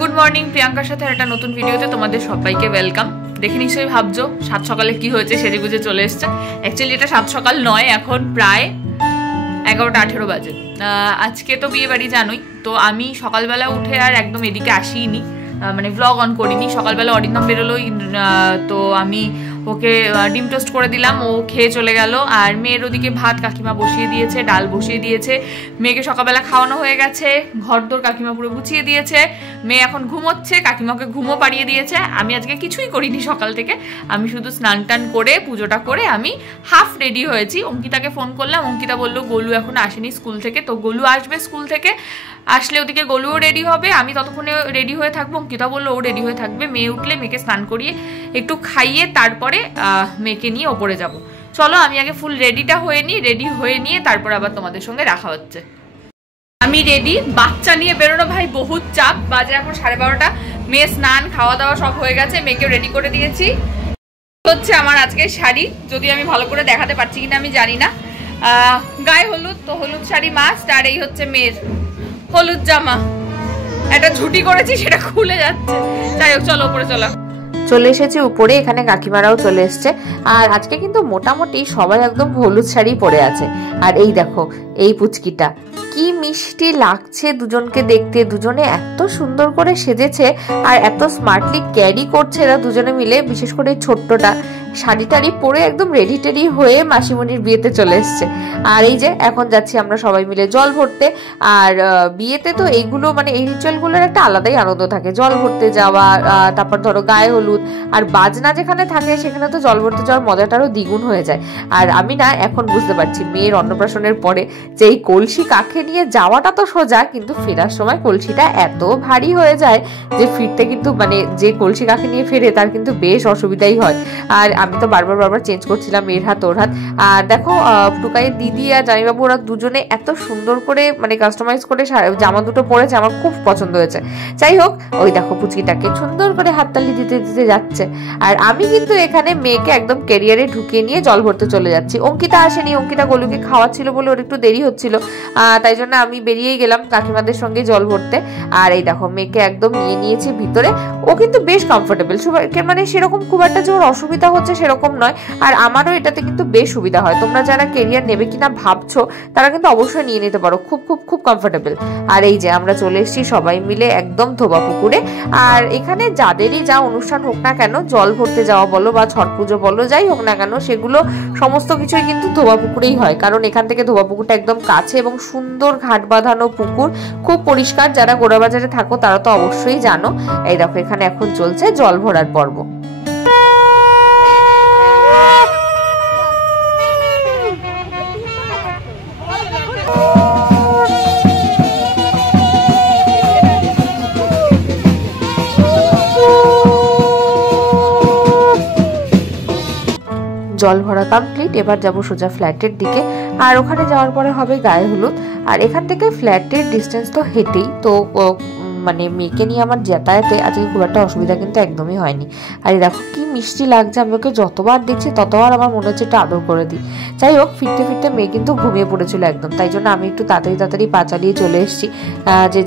Good morning, প্রিয়াঙ্কার সাথে একটা নতুন ভিডিওতে তোমাদের সবাইকে ওয়েলকাম। দেখে নিশ্চয়ই ভাবছো সাত সকালে কি হয়েছে, সেজে গুজে চলে এসছে। অ্যাকচুয়ালি এটা সাত সকাল নয়, এখন প্রায় 11টা 18 বাজে। আজকে তো বিয়ে বাড়ি জানোই তো, আমি সকালবেলা উঠে আর একদম এদিকে আসিনি, মানে ব্লগ অন করিনি। সকালবেলা অরিন্দম বেরোলোই, তো আমি ওকে ডিম টোস্ট করে দিলাম, ও খেয়ে চলে গেল। আর মেয়ের ওদিকে ভাত কাকিমা বসিয়ে দিয়েছে, ডাল বসিয়ে দিয়েছে। মেয়েকে সকালবেলা খাওয়ানো হয়ে গেছে, ঘরদোর কাকিমা পুরো গুছিয়ে দিয়েছে। মেয়ে এখন ঘুমোচ্ছে, কাকিমাকে ঘুমও পাড়িয়ে দিয়েছে। আমি আজকে কিছুই করিনি সকাল থেকে, আমি শুধু স্নান টান করে পুজোটা করে আমি হাফ রেডি হয়েছি। অঙ্কিতাকে ফোন করলাম, অঙ্কিতা বললো গোলু এখন আসেনি স্কুল থেকে, তো গোলু আসবে স্কুল থেকে, আসলে ওদিকে গোলুও রেডি হবে, আমি ততক্ষণে রেডি হয়ে থাকবো। অঙ্কিতা বললো ও রেডি হয়ে থাকবে, মেয়ে উঠলে মেয়েকে স্নান করিয়ে একটু খাইয়ে তারপরে মেয়েকে নিয়ে ওপরে যাব। চলো আমি আগে ফুল রেডিটা হয়ে নিই, রেডি হয়ে নিয়ে তারপর আবার তোমাদের সঙ্গে রাখা হচ্ছে। আমি রেডি, বাচ্চা নিয়ে বেরোনো ভাই বহুত চাপ। বাজে এখন 12:30। মেয়ে স্নান খাওয়া দাওয়া সব হয়ে গেছে, মেয়েকে রেডি করে দিয়েছি। হচ্ছে আমার আজকে শাড়ি, যদি আমি ভালো করে দেখাতে পারছি কিনা আমি জানি না। গায়ে হলুদ, তো হলুদ শাড়ি মাস্ট। আর এই হচ্ছে মেয়ের হলুদ জামা, একটা ঝুটি করেছি সেটা খুলে যাচ্ছে। যাই হোক চলো উপরে চলো। চলে এসেছি উপরে, এখানে কাকিমারাও চলে এসছে। আর আজকে কিন্তু মোটামুটি সবাই একদম হলুদ শাড়ি পরে আছে। আর এই দেখো এই পুচকিটা কি মিষ্টি লাগছে দুজনকে দেখতে, দুজনে এত সুন্দর করে সেজেছে আর এত স্মার্টলি ক্যারি করছে এরা দুজনে মিলে। বিশেষ করে এই ছোট্টটা শাড়ি টাড়ি পরে একদম রেডি টেডি হয়ে মাসিমণির বিয়েতে চলে এসছে। আর এই যে এখন যাচ্ছি আমরা সবাই মিলে জল ভরতে। আর বিয়েতে তো এইগুলো মানে এই রিচুয়ালগুলোর একটা আলাদাই আনন্দ থাকে, জল ভরতে যাওয়া, তারপর ধরো গায়ে হলুদ আর বাজনা যেখানে থাকে সেখানে তো জল ভরতে যাওয়ার মজাটারও দ্বিগুণ হয়ে যায়। আর আমি না এখন বুঝতে পারছি মেয়ের অন্নপ্রাশনের পরে যে এই কলসি কাঁখে নিয়ে যাওয়াটা তো সোজা, কিন্তু ফেরার সময় কলসিটা এত ভারী হয়ে যায় যে ফিরতে কিন্তু মানে যে কলসি কাঁখে নিয়ে ফেরে তার কিন্তু বেশ অসুবিধাই হয়। আর আমি তো বারবার চেঞ্জ করছিলাম এর হাত ওর হাত। আর দেখো টুকাইয়ের দিদি আর জামাইবাবু ওরা দুজনে এত সুন্দর করে মানে কাস্টমাইজ করে জামা দুটো পরেছে, আমার খুব পছন্দ হয়েছে। যাই হোক ওই দেখো পুচকিটাকে সুন্দর করে হাততালি দিতে দিতে যাচ্ছে। আর আমি কিন্তু এখানে মেয়েকে একদম ক্যারিয়ারে ঢুকিয়ে নিয়ে জল ভরতে চলে যাচ্ছি। অঙ্কিতা আসেনি, অঙ্কিতা গোলুকে খাওয়াচ্ছিল বলে ওর একটু দেরি হচ্ছিল, তাই জন্য আমি বেরিয়েই গেলাম কাকিমাদের সঙ্গে জল ভরতে। আর এই দেখো মেয়েকে একদম নিয়ে নিয়েছি ভিতরে। ও কিন্তু বেশ কমফোর্টেবল, মানে সেরকম খুব একটা যে ওর অসুবিধা হচ্ছে সেরকম নয়। আর আমারও এটাতে কিন্তু বেশ সুবিধা হয়। তোমরা যারা কেরিয়ার নেবে কিনা ভাবছো তারা কিন্তু অবশ্যই নিয়ে নিতে পারো, খুব খুব খুব কমফোর্টেবল। আর এই যে আমরা চলে এসেছি সবাই মিলে একদম ধোবা পুকুরে। আর এখানে যাদেরই যা অনুষ্ঠান হোক না কেন, জল ভরতে যাওয়া বলো বা ছট পুজো বলো, যাই হোক না কেন, সেগুলো সমস্ত কিছুই কিন্তু ধোবা পুকুরেই হয়। কারণ এখান থেকে ধোবা পুকুরটা একদম কাছে এবং সুন্দর ঘাট বাঁধানো পুকুর, খুব পরিষ্কার। যারা গোড়াবাজারে থাকো তারা তো অবশ্যই জানো। এই দেখো এখানে এখন চলছে জল ভরার পর্ব। জল ভরা কমপ্লিট, এবার যাবো সোজা ফ্ল্যাটের দিকে। আর ওখানে যাওয়ার পরে হবে গায়ে হলুদ। আর এখান থেকে ফ্ল্যাটের ডিস্টেন্স তো হেঁটেই, তো মানে মেয়েকে নিয়ে আমার যাতায়াতে আজকে খুব একটা অসুবিধা কিন্তু একদমই হয়নি। আর দেখো কি মিষ্টি লাগছে, আমি ওকে যতবার দেখছি ততবার আমার মনে হচ্ছে একটু আদর করে দিই। যাই হোক ফিরতে ফিরতে মেয়ে কিন্তু ঘুমিয়ে পড়েছিল একদম, তাই জন্য আমি একটু তাড়াতাড়ি পা চালিয়ে চলে এসেছি।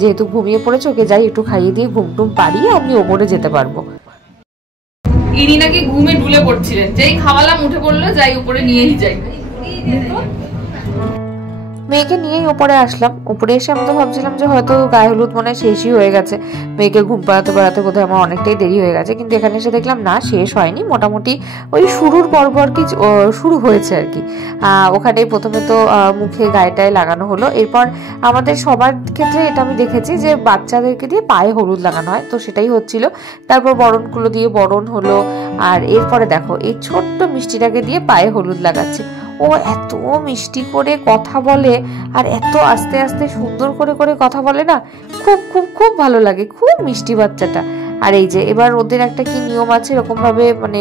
যেহেতু ঘুমিয়ে পড়েছে ওকে যাই একটু খাইয়ে দিয়ে ঘুম টুম পাড়িয়ে আমি ওপরে যেতে পারবো। ইনি নাকি ঘুমে ঢুলে পড়ছিলেন, যেই খাওয়ালাম উঠে পড়লো, যাই উপরে নিয়েই যাই। মেয়েকে নিয়েই ওপরে আসলাম। উপরে এসে আমি তো ভাবছিলাম যে হয়তো গায়ে হলুদ মনে হয় শেষই হয়ে গেছে, মেয়েকে ঘুম পাড়াতে কোথায় আমার অনেকটাই দেরি হয়ে গেছে। কিন্তু এখানে এসে দেখলাম না, শেষ হয়নি, মোটামুটি ওই শুরুর পর্ব আর কি শুরু হয়েছে আর কি। ওখানে প্রথমে তো মুখে গায়েটায় লাগানো হলো। এরপর আমাদের সবার ক্ষেত্রে এটা আমি দেখেছি যে বাচ্চাদেরকে দিয়ে পায়ে হলুদ লাগানো হয়, তো সেটাই হচ্ছিল। তারপর বরণগুলো দিয়ে বরণ হলো। আর এরপরে দেখো এই ছোট্ট মিষ্টিটাকে দিয়ে পায়ে হলুদ লাগাচ্ছে। ও এত মিষ্টি করে কথা বলে আর এত আস্তে আস্তে সুন্দর করে কথা বলে না, খুব খুব খুব ভালো লাগে, খুব মিষ্টি বাচ্চাটা। আর এই যে এবার ওদের একটা কি নিয়ম আছে, এরকম ভাবে মানে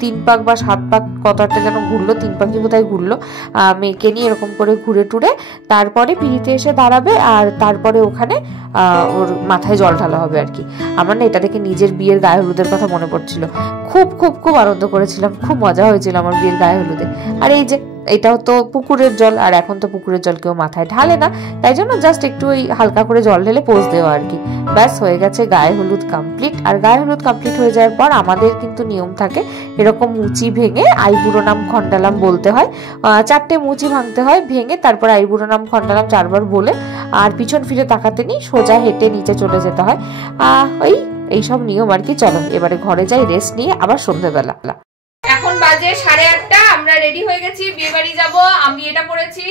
3 পাক বা 7 পাক কত একটা যেন ঘুরলো, 3 পাকই বোধহয় ঘুরলো। মেয়েকে নিয়ে এরকম করে ঘুরে টুরে তারপরে পিড়িতে এসে দাঁড়াবে। আর তারপরে ওখানে ওর মাথায় জল ঢালা হবে আর কি। আমার না এটা দেখে নিজের বিয়ের গায়ে হলুদের কথা মনে পড়ছিল। খুব খুব খুব আনন্দ করেছিলাম, খুব মজা হয়েছিল আমার বিয়ের গায়ে হলুদে। আর এই যে এটাও তো পুকুরের জল, আর এখন তো পুকুরের জল কেউ মাথায় ঢালে না, তাই জন্য জাস্ট একটু ওই হালকা করে জল ঢেলে পোজ দেওয়া আর কি। ব্যাস হয়ে গেছে গায়ে হলুদ কমপ্লিট। আর গায়ে হলুদ কমপ্লিট হয়ে যাওয়ার পর আমাদের কিন্তু নিয়ম থাকে এরকম মুচি ভেঙে আইবুড়ো নাম খন্ডালাম বলতে হয়। 4টে মুচি ভাঙতে হয়, ভেঙে তারপর আইবুড়ো নাম খন্ডালাম 4বার বলে আর পিছন ফিরে তাকাতে নেই, সোজা হেঁটে নিচে চলে যেতে হয়। এইসব নিয়ম আর কি। চলো এবারে ঘরে যাই, রেস্ট নিয়ে আবার সন্ধ্যেবেলা। এখন বাজে 8:30, আমরা রেডি হয়ে গেছি, বিয়ে বাড়ি যাবো। আমি এটা পরেছি,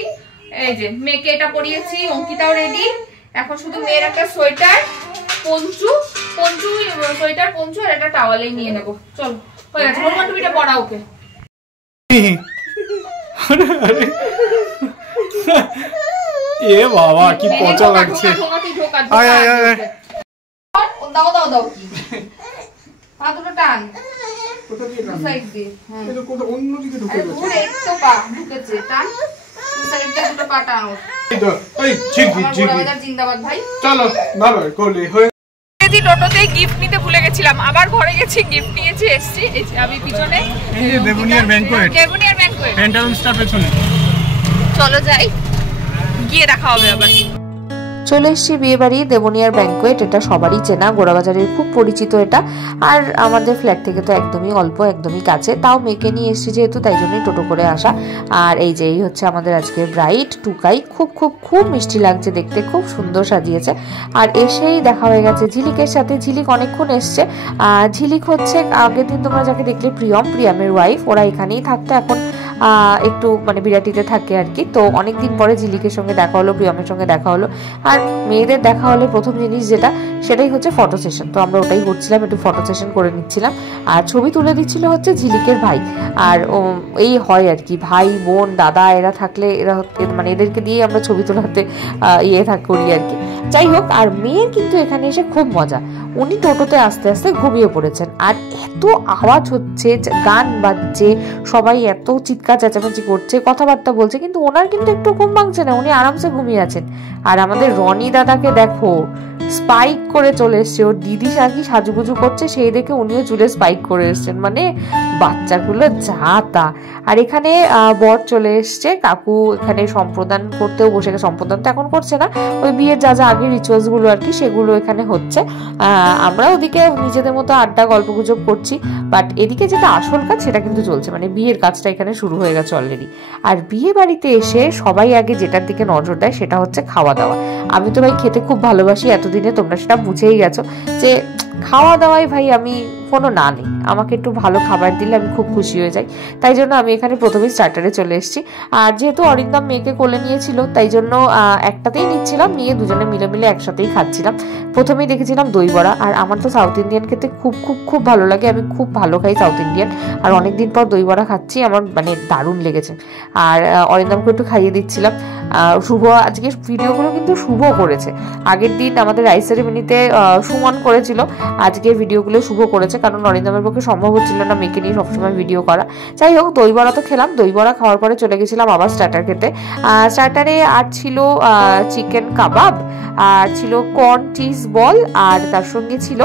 এই যে মেয়েকে এটা পরিয়েছি, অঙ্কিতাও রেডি। এখন শুধু মেয়ের একটা সোয়েটার, পঞ্চু সোয়েটার, পঞ্চু আর একটা টাওয়ালেই নিয়ে নেবো। চলো হয়ে গেছে। হনুমান টুপিটা পরা ওকে। এ বাবা কি পচা লাগছে। দাও দাও দাও, কি পা দুটো টান সাইড দিয়ে। হ্যাঁ এটা কোথা অন্য দিকে ঢুকে গেছে, পুরো একটু পা ঢুকেছে, টান সাইড দিয়ে দুটো পা টানো। এই ঠিক ঠিক জিন্দাবাদ ভাই। চলো ভালো কোলে হয়ে গেছি। টোটোতে গিফট নিতে ভুলে গেছিলাম, আবার ঘরে গেছি, গিফট নিয়েছি, এসেছি। এই যে আমি পিছনে, এই যে দেবনিয়ার ব্যাংকোয়েট, পেন্টালুন স্টার পেছনে। চলো যাই, গিয়ে দেখা হবে আবার। চলে এসেছি বিয়ে বাড়ি, দেবনিয়ার ব্যাংকোয়েট। এটা সবারই চেনা, গোড়াবাজারের খুব পরিচিত এটা। আর আমাদের ফ্ল্যাট থেকে তো একদমই অল্প, একদমই কাছে। তাও মেয়েকে নিয়ে এসেছি যেহেতু, তাই জন্যই টোটো করে আসা। আর এই যে এই হচ্ছে আমাদের আজকের ব্রাইড টুকাই। খুব খুব খুব মিষ্টি লাগছে দেখতে, খুব সুন্দর সাজিয়েছে। আর এসেই দেখা হয়ে গেছে ঝিলিকের সাথে। ঝিলিক অনেকক্ষণ এসছে। ঝিলিক হচ্ছে আগের দিন তোমরা যাকে দেখলে প্রিয়মের ওয়াইফ। ওরা এখানেই থাকতো, এখন একটু মানে বিরাটিতে থাকে আর কি। তো অনেকদিন পরে ঝিলিকের সঙ্গে দেখা হলো, প্রিয়মের সঙ্গে দেখা হলো। আর মেয়েদের দেখা হলে প্রথম জিনিস যেটা, সেটাই হচ্ছে ফটো সেশন। তো আমরা ওটাই করছিলাম, একটু ফটো সেশন করে নিচ্ছিলাম। আর ছবি তুলে দিচ্ছিল হচ্ছে ঝিলিকের ভাই। আর এই হয় আর কি, ভাই বোন দাদা এরা থাকলে এরা মানে এদেরকে দিয়ে আমরা ছবি তোলাতে করি আর কি। যাই হোক, আর মেয়ের কিন্তু এখানে এসে খুব মজা। উনি টোটোতে আস্তে আস্তে ঘুমিয়ে পড়েছেন। আর এত আওয়াজ হচ্ছে, গান বাজছে, সবাই এত চিৎকার চেঁচামেচি করছে, কথাবার্তা বলছে, কিন্তু ওনার কিন্তু একটু ঘুম ভাঙছে না, উনি আরামসে ঘুমিয়ে আছেন। আর আমাদের রনি দাদাকে দেখো, স্পাইক করে চলে এসছে। ওর দিদি কি সাজুগুজু করছে সেই দেখে উনিও চুলে স্পাইক করে এসছেন। মানে বাচ্চাগুলো যা তা। আর এখানে বর চলে এসছে, কাকু এখানে সম্প্রদান করতেও বসে গেছে। সম্প্রদান তো এখন করছে না, ওই বিয়ের যা যা আগের রিচুয়ালস গুলো আর কি, সেগুলো এখানে হচ্ছে। আমরা ওদিকে নিজেদের মতো আড্ডা গল্পগুজব করছি, বাট এদিকে যেটা আসল কাজ সেটা কিন্তু চলছে। মানে বিয়ের কাজটা এখানে শুরু হয়ে গেছে অলরেডি। আর বিয়ে বাড়িতে এসে সবাই আগে যেটার দিকে নজর দেয় সেটা হচ্ছে খাওয়া দাওয়া। আমি তো ভাই খেতে খুব ভালোবাসি, এতদিনে তোমরা সেটা বুঝেই গেছো যে খাওয়া দাওয়ায় ভাই আমি কোনো না নেই, আমাকে একটু ভালো খাবার দিলে আমি খুব খুশি হয়ে যাই। তাই জন্য আমি এখানে প্রথমেই স্টার্টারে চলে এসেছি। আর যেহেতু অরিন্দম মেয়েকে কোলে নিয়েছিল, তাই জন্য একটাতেই নিচ্ছিলাম, নিয়ে দুজনে মিলে মিলে একসাথেই খাচ্ছিলাম। প্রথমেই দেখেছিলাম দই বড়া। আর আমার তো সাউথ ইন্ডিয়ান খেতে খুব খুব খুব ভালো লাগে, আমি খুব ভালো খাই সাউথ ইন্ডিয়ান। আর অনেকদিন পর দই বড়া খাচ্ছি, আমার মানে দারুণ লেগেছে। আর অরিন্দমকে একটু খাইয়ে দিচ্ছিলাম। শুভ আজকে ভিডিওগুলো কিন্তু শুভ করেছে। আগের দিন আমাদের রাইস সেরেমনিতে সুমন করেছিল, আজকে ভিডিওগুলো শুভ করেছে, কারণ অরিন্দমের পক্ষে সম্ভব হচ্ছিল না মেয়েকে নিয়ে সবসময় ভিডিও করা। যাই হোক, দই বড়া তো খেলাম। দই বড়া খাওয়ার পরে চলে গেছিলাম আবার স্টার্টার খেতে। স্টার্টারে আর ছিল চিকেন কাবাব, আর ছিল কর্ন চিজ বল, আর তার সঙ্গে ছিল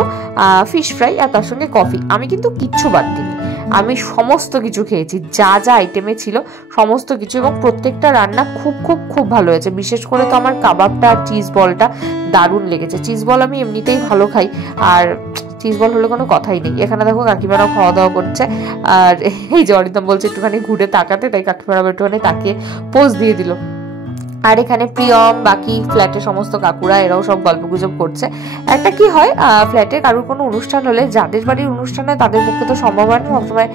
ফিশ ফ্রাই, আর তার সঙ্গে কফি। আমি কিন্তু কিচ্ছু বাদ দিইনি, আমি সমস্ত কিছু খেয়েছি, যা যা আইটেমে ছিল সমস্ত কিছু। এবং প্রত্যেকটা রান্না খুব খুব খুব ভালো হয়েছে। বিশেষ করে তো আমার কাবাবটা আর চিজ বলটা দারুণ লেগেছে। চিজ বল আমি এমনিতেই ভালো খাই, আর চিজ বল হলে কোনো কথাই নেই। এখানে দেখো কাকিমারাও খাওয়া দাওয়া করছে। আর এই যে অরিন্দম বলছে একটুখানি ঘুরে তাকাতে, তাই কাকিমারাও একটুখানি তাকিয়ে পোজ দিয়ে দিল। আর এখানে প্রিয়ম, বাকি ফ্ল্যাটের সমস্ত কাকুরা এরাও সব গল্পগুজব করছে। একটা কি হয়, ফ্ল্যাটে কারোর কোনো অনুষ্ঠান হলে, যাদের বাড়ির অনুষ্ঠান হয় তাদের পক্ষে তো সম্ভব হয় না সবসময়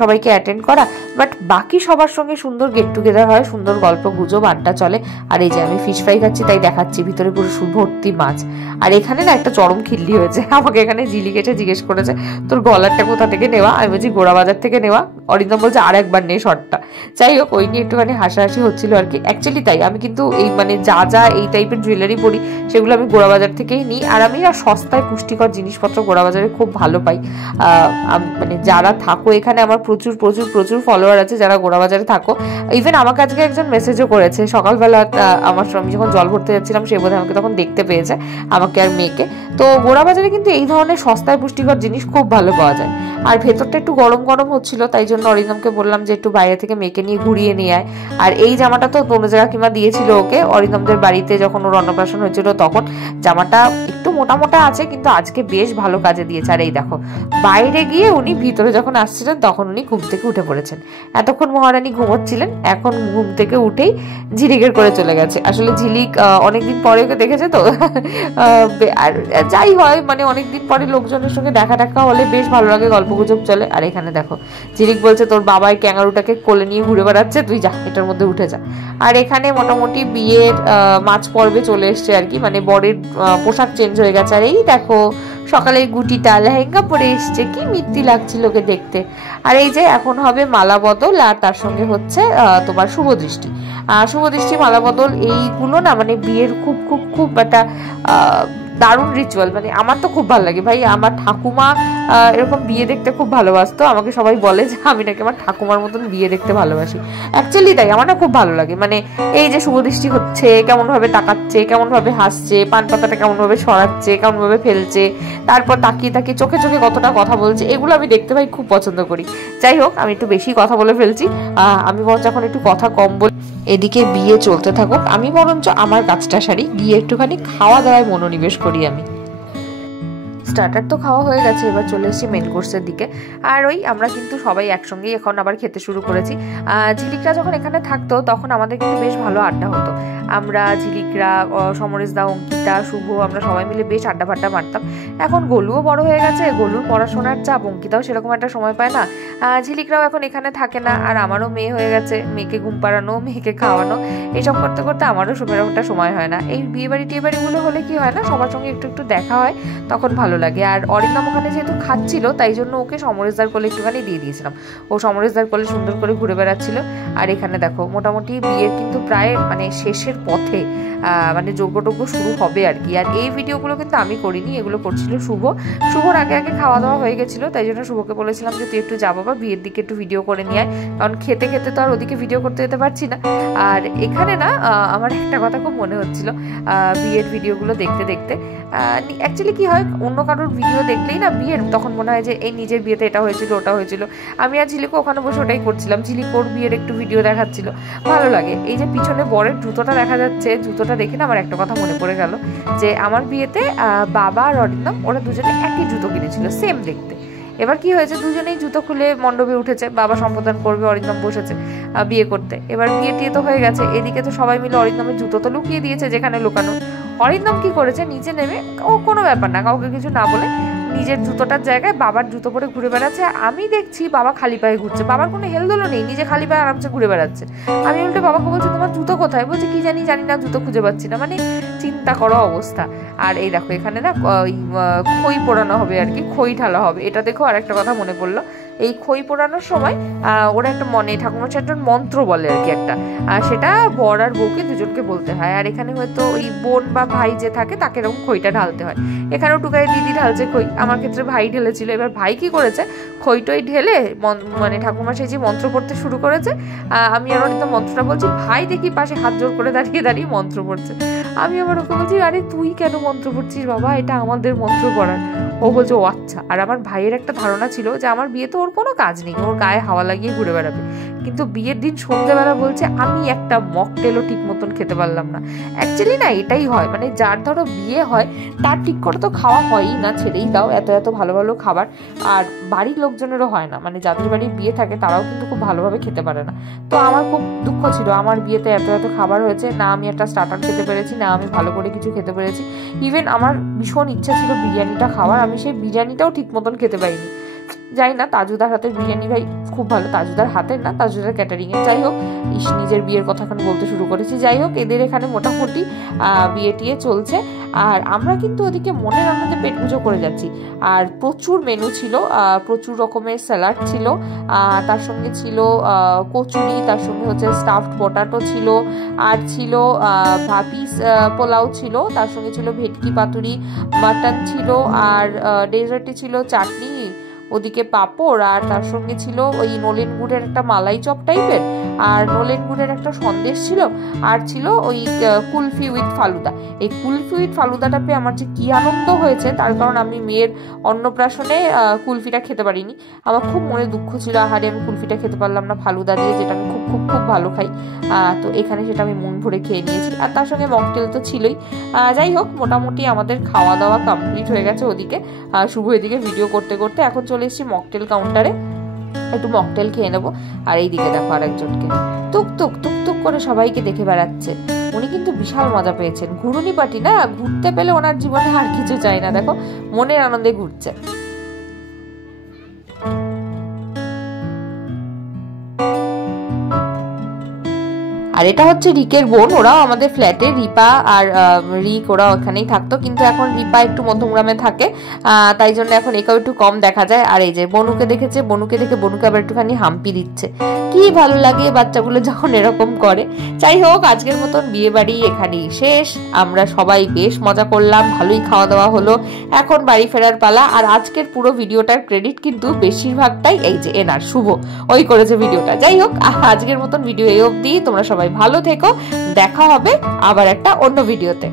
সবাইকে অ্যাটেন্ড করা, বাট বাকি সবার সঙ্গে সুন্দর গেট টুগেদার হয়, সুন্দর গল্প গুজব আড্ডা চলে। আর এই যে আমি ফিশ ফ্রাই খাচ্ছি, তাই দেখাচ্ছি ভিতরে পুরো ভর্তি মাছ। আর এখানে না একটা চরম খিল্লি হয়েছে, আমাকে এখানে ঝিলিকেটে জিজ্ঞেস করেছে তোর গলারটা কোথা থেকে নেওয়া, আমি বলছি গোড়াবাজার থেকে নেওয়া। অরিন্দম বলছে আর একবার নে শর্টটা। যাই হোক, ওই নিয়ে একটুখানি হাসাহাসি হচ্ছিল আর কি। অ্যাকচুয়ালি তাই, আমি কিন্তু এই মানে যা এই টাইপের জুয়েলারি পরি সেগুলো আমি গোড়া বাজার থেকেই নিই। আর আমি সস্তায় পুষ্টিকর জিনিসপত্র গোড়া বাজারে খুব ভালো পাই। মানে যারা থাকো এখানে, আমার প্রচুর প্রচুর প্রচুর ফলোয়ার আছে যারা গোড়া বাজারে থাকো। ইভেন আমাকে আজকে একজন মেসেজও করেছে সকালবেলা, আমার আমি যখন জল ভরতে যাচ্ছিলাম সে বোধহয় আমাকে তখন দেখতে পেয়েছে, আমাকে আর মেয়েকে। তো গোড়া বাজারে কিন্তু এই ধরনের সস্তায় পুষ্টিকর জিনিস খুব ভালো পাওয়া যায়। আর ভেতরটা একটু গরম গরম হচ্ছিল, তাই জন্য অরিন্দমকে বললাম যে একটু বাইরে থেকে মেয়েকে নিয়ে ঘুরিয়ে নিয়ে আয়। আর এই জামাটা তো তনুজা কাকিমা দিয়েছিল ওকে অরিন্দমদের বাড়িতে যখন ওর অন্নপ্রাশন হয়েছিল তখন। জামাটা একটু মোটা মোটা আছে কিন্তু আজকে বেশ ভালো কাজে দিয়েছে। আর এই দেখো বাইরে গিয়ে উনি ভিতরে যখন আসছিলেন তখন উনি ঘুম থেকে উঠে পড়েছেন। এতক্ষণ মহারানী ঘুমোচ্ছিলেন, এখন ঘুম থেকে উঠেই ঝিলিকের করে চলে গেছে। আসলে ঝিলিক অনেকদিন পরে ওকে দেখেছে তো আর যাই হয় মানে অনেকদিন পরে লোকজনের সঙ্গে দেখা হলে বেশ ভালো লাগে, গল্প গুজব চলে। আর এখানে দেখো ঝিলিক বলছে তোর বাবাই ক্যাঙ্গারুটাকে কোলে নিয়ে ঘুরে বেড়াচ্ছে, তুই যা এটার মধ্যে উঠে যা। আর এখানে মোটামুটি বিয়ের মাঝ পর্বে চলে এসছে আর কি, মানে বরের পোশাক চেঞ্জ হয়ে গেছে। আর এই দেখো সকালের গুটিটা লেহেঙ্গা পরে এসছে, কি মিত্তি লাগছিল ওকে দেখতে। আর এই যে এখন হবে মালা বদল, আর তার সঙ্গে হচ্ছে তোমার শুভ দৃষ্টি। শুভ দৃষ্টি, মালা বদল এইগুলো না মানে বিয়ের খুব খুব খুব একটা দারুণ রিচুয়াল। মানে আমার তো খুব ভালো লাগে ভাই। আমার ঠাকুমা এরকম বিয়ে দেখতে খুব ভালোবাসতো, আমাকে সবাই বলে যে আমি নাকি আমার ঠাকুমার মতন বিয়ে দেখতে ভালোবাসি। অ্যাকচুয়ালি তাই, আমার না খুব ভালো লাগে। মানে এই যে শুভ দৃষ্টি হচ্ছে, কেমন ভাবে তাকাচ্ছে, কেমন ভাবে হাসছে, পান পাতাটা কেমন ভাবে সরাচ্ছে, কেমন ভাবে ফেলছে, তারপর তাকিয়ে তাকিয়ে চোখে চোখে কতটা কথা বলছে, এগুলো আমি দেখতে ভাই খুব পছন্দ করি। যাই হোক আমি একটু বেশি কথা বলে ফেলছি, আমি বরঞ্চ এখন একটু কথা কম বলি। এদিকে বিয়ে চলতে থাকুক, আমি বরঞ্চ আমার কাজটা সারি, গিয়ে একটুখানি খাওয়া দাওয়ায় মনোনিবেশ করি আমি। স্টার্টার তো খাওয়া হয়ে গেছে, এবার চলে এসেছি মেন কোর্সের দিকে। আর ওই আমরা কিন্তু সবাই একসঙ্গেই এখন আবার খেতে শুরু করেছি। ঝিলিকরা যখন এখানে থাকতো তখন আমাদের কিন্তু বেশ ভালো আড্ডা হতো। আমরা ঝিলিকরা, সমরেশদা, অঙ্কিতা, শুভ, আমরা সবাই মিলে বেশ আড্ডা ফাড্ডা মারতাম। এখন গোলুও বড় হয়ে গেছে, গোলুর পড়াশোনার চাপ, অঙ্কিতাও সেরকম একটা সময় পায় না, ঝিলিকরাও এখন এখানে থাকে না। আর আমারও মেয়ে হয়ে গেছে, মেয়েকে ঘুম পাড়ানো, মেয়েকে খাওয়ানো, এইসব করতে করতে আমারও সেরকমটা সময় হয় না। এই বিয়ে বাড়ি টিয়ে বাড়িগুলো হলে কি হয় না, সবার সঙ্গে একটু একটু দেখা হয়, তখন ভালো লাগে। আর অরিন্দম ওখানে যেহেতু খাচ্ছিল তাই জন্য ওকে সমরেশদার কোলে একটুখানি দিয়ে দিয়েছিলাম, ও সমরেশদার কোলে সুন্দর করে ঘুরে বেড়াচ্ছিল। আর এখানে দেখো মোটামুটি বিয়ের কিন্তু প্রায় মানে শেষের পথে, মানে যজ্ঞটজ্ঞ শুরু হবে আর কি। আর এই ভিডিওগুলো কিন্তু আমি করিনি, এগুলো করছিল শুভর আগে আগে খাওয়া দাওয়া হয়ে গেছিলো, তাই জন্য শুভকে বলেছিলাম যে তুই একটু যা বাবা বিয়ের দিকে একটু ভিডিও করে নিয়ে আয়, কারণ খেতে খেতে তো আর ওদিকে ভিডিও করতে যেতে পারছি না। আর এখানে না আমার একটা কথা খুব মনে হচ্ছিল বিয়ের ভিডিওগুলো দেখতে দেখতে। অ্যাকচুয়ালি কি হয়, অন্য কারোর ভিডিও দেখলেই না বিয়ের তখন মনে হয় যে এই নিজের বিয়েতে এটা হয়েছিল ওটা হয়েছিল। আমি আর ঝিলিকও ওখানে বসে ওটাই করছিলাম, ঝিলিক ওর বিয়ের একটু ভিডিও দেখাচ্ছিল, ভালো লাগে। এই যে পিছনে বরের জুতোটা দেখা যাচ্ছে, জুতোটা দেখে না আমার একটা কথা মনে পড়ে গেল যে আমার বিয়েতে বাবা আর অরিন্দম ওরা দুজনে একই জুতো কিনেছিল, সেম দেখতে। এবার কি হয়েছে, দুজনেই জুতো খুলে মণ্ডপে উঠেছে, বাবা সম্বোধন করবে, অরিন্দম বসেছে বিয়ে করতে। এবার বিয়ে টিয়ে তো হয়ে গেছে, এদিকে তো সবাই মিলে অরিন্দমের জুতো তো লুকিয়ে দিয়েছে যেখানে লুকানো। অরিন্দম কি করেছে, নিচে নেমে ও কোনো ব্যাপার না, কাউকে কিছু না বলে নিজের জুতোটার জায়গায় বাবার জুতো পরে ঘুরে বেড়াচ্ছে। আমি দেখছি বাবা খালি পায়ে ঘুরছে, বাবার কোনো হেলদোলও নেই, নিজে খালি পায়ে আরামসে ঘুরে বেড়াচ্ছে। আমি উল্টে বাবাকে বলছি তোমার জুতো কোথায়, বলছে কি জানি না, জুতো খুঁজে পাচ্ছি না। মানে চিন্তা করো অবস্থা। আর এই দেখো এখানে না খই পোড়ানো হবে আর কি, খই ঢালা হবে। এটা দেখো আর একটা কথা মনে পড়লো, এই খই পোড়ানোর সময় ওরা একটা ঠাকুরমশাই একটা মন্ত্র বলে আর কি একটা, সেটা বর আর বউকে দুজনকে বলতে হয়। আর এখানে হয়তো ওই বোন বা ভাই যে থাকে তাকে এরকম খইটা ঢালতে হয়। এখানেও টুকাই দিদি ঢালছে খই, আমার ক্ষেত্রে ভাই ঢেলেছিল। এবার ভাই কি করেছে, খইটই ঢেলে মানে ঠাকুরমশাই যে মন্ত্র পড়তে শুরু করেছে, আমি আর অরিন্দম মন্ত্রটা বলছি, ভাই দেখি পাশে হাত জোর করে দাঁড়িয়ে মন্ত্র পড়ছে। আমি আবার ওকে বলছি আরে তুই কেন মন্ত্র পড়ছিস বাবা, এটা আমাদের মন্ত্র পড়ার। ও বলছে ও আচ্ছা। আর আমার ভাইয়ের একটা ধারণা ছিল যে আমার বিয়েতে ওর কোনো কাজ নেই, ওর গায়ে হাওয়া লাগিয়ে ঘুরে বেড়াবে। কিন্তু বিয়ের দিন সন্ধ্যেবেলা বলছে আমি একটা মকটেলও ঠিক মতন খেতে পারলাম না। অ্যাকচুয়ালি না এটাই হয়, মানে যার ধরো বিয়ে হয় তার ঠিক করে তো খাওয়া হয়ই না, ছেড়েই দাও, এত এত ভালো ভালো খাবার। আর বাড়ির লোকজনেরও হয় না, মানে যাদের বাড়ির বিয়ে থাকে তারাও কিন্তু খুব ভালোভাবে খেতে পারে না। তো আমার খুব দুঃখ ছিল, আমার বিয়েতে এত এত খাবার হয়েছে, না আমি একটা স্টার্টার খেতে পেরেছি, না আমি ভালো করে কিছু খেতে পেরেছি। ইভেন আমার ভীষণ ইচ্ছা ছিল বিরিয়ানিটা খাওয়ার, আমি সেই বিরিয়ানিটাও ঠিক মতন খেতে পারিনি। যাই না, তাজুদার হাতের বিরিয়ানি ভাই খুব ভালো, তাজুদার হাতের না, তাজুদার ক্যাটারিং এর। যাই হোক, নিজের বিয়ের কথা এখন বলতে শুরু করেছি। যাই হোক, এদের এখানে মোটামুটি বিয়ে টিয়ে চলছে, আর আমরা কিন্তু ওদিকে মনের আনন্দে পেট পুজো করে যাচ্ছি। আর প্রচুর মেনু ছিল, প্রচুর রকমের স্যালাড ছিল, তার সঙ্গে ছিল কচুরি, তার সঙ্গে হচ্ছে স্টাফড পটাটো ছিল, আর ছিল ভাপিস পোলাও ছিল, তার সঙ্গে ছিল ভেটকি পাতুরি, মাটন ছিল, আর ডেজার্টে ছিল চাটনি, ওদিকে পাঁপড়, আর তার সঙ্গে ছিল ওই নলেন গুড়ের একটা মালাই চপ টাইপের, আর নলেন গুড়ের একটা সন্দেশ ছিল, আর ছিল ওই কুলফি উইথ ফালুদা। এই কুলফি উইথ ফালুদাটা পেয়ে আমার যে কি আনন্দ হয়েছে, তার কারণ আমি মেয়ের অন্নপ্রাশনে কুলফিটা খেতে পারিনি। আমার খুব মনে দুঃখ ছিল, আহারে আমি কুলফিটা খেতে পারলাম না ফালুদা দিয়ে, যেটা আমি খুব খুব খুব ভালো খাই। তো এখানে সেটা আমি মন ভরে খেয়ে নিয়েছি, আর তার সঙ্গে মকটেল তো ছিলই। যাই হোক, মোটামুটি আমাদের খাওয়া দাওয়া কমপ্লিট হয়ে গেছে ওদিকে। শুভ এদিকে ভিডিও করতে করতে এখন চলে এসেছি মকটেল কাউন্টারে, একটু মকটেল খেয়ে নেবো। আর এইদিকে দেখো আরেকজনকে টুক টুক টুক টুক করে সবাইকে দেখে বেড়াচ্ছে। উনি কিন্তু বিশাল মজা পেয়েছেন, ঘুরুনি পাটি না, ঘুরতে পেলে ওনার জীবনে আর কিছু চাই না। দেখো মনের আনন্দে ঘুরছে। আর এটা হচ্ছে রিকের বোন, ওরাও আমাদের ফ্ল্যাটে, রিপা আর রিক ওরা ওখানেই থাকতো, কিন্তু এখন রিপা একটু মধ্যমগ্রামে থাকে, তাই জন্য এখন একেও একটু কম দেখা যায়। আর এই যে বনুকে দেখেছে, বনুকে দেখে বনুকে আবার একটুখানি হাম্পি দিচ্ছে। কি ভালো লাগে বাচ্চাগুলো যখন এরকম করে। যাই হোক, আজকের মতন বিয়ে বাড়ি এখানেই শেষ। আমরা সবাই বেশ মজা করলাম, ভালোই খাওয়া দাওয়া হলো, এখন বাড়ি ফেরার পালা। আর আজকের পুরো ভিডিওটার ক্রেডিট কিন্তু বেশিরভাগটাই এই যে এনার শুভ, ওই করেছে ভিডিওটা। যাই হোক, আজকের মতন ভিডিও এই অবধি। তোমরা সবাই ভালো থেকো, দেখা হবে আবার একটা অন্য ভিডিওতে।